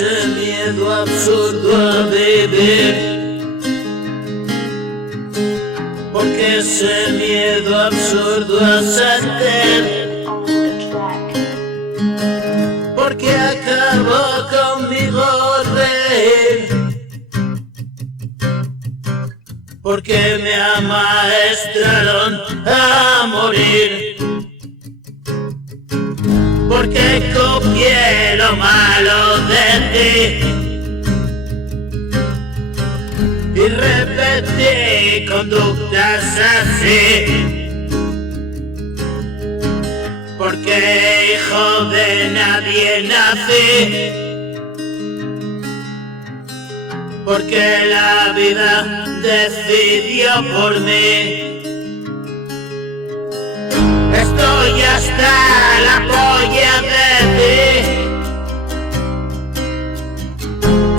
ese miedo absurdo a vivir? Porque ese miedo absurdo a sentir? Porque acabó conmigo reír, porque me amaestraron a morir, porque copié lo malo de ti y repetí conductas así. Porque hijo de nadie nací, porque la vida decidió por mí. Estoy hasta la polla de ti.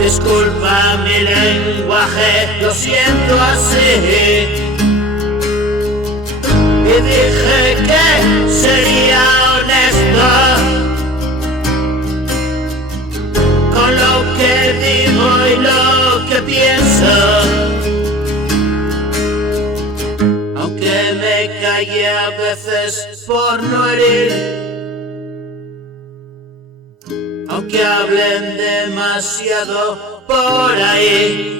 Disculpa mi lenguaje, lo siento así. Y dije que sería honesto con lo que digo y lo que pienso, aunque me calle a veces por no herir, aunque hablen demasiado por ahí.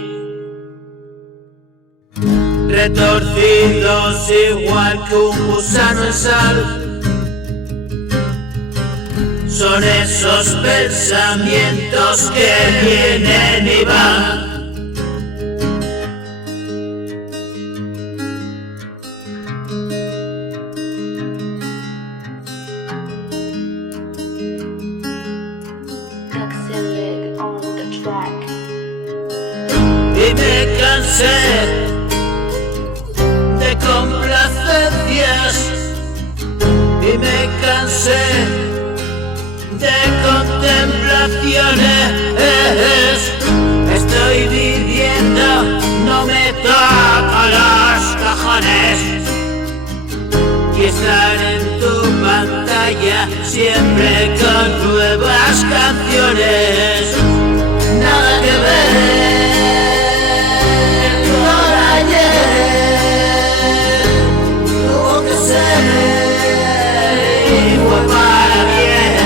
Retorcidos igual que un gusano en sal, son esos pensamientos que vienen y van. Axel on the track. Y me cansé de complacencias, y me cansé de contemplaciones. Estoy viviendo, no me toco los cojones, y estar en tu pantalla siempre con nuevas canciones. Nada que ver con ayer, tuvo que ser y fue para bien.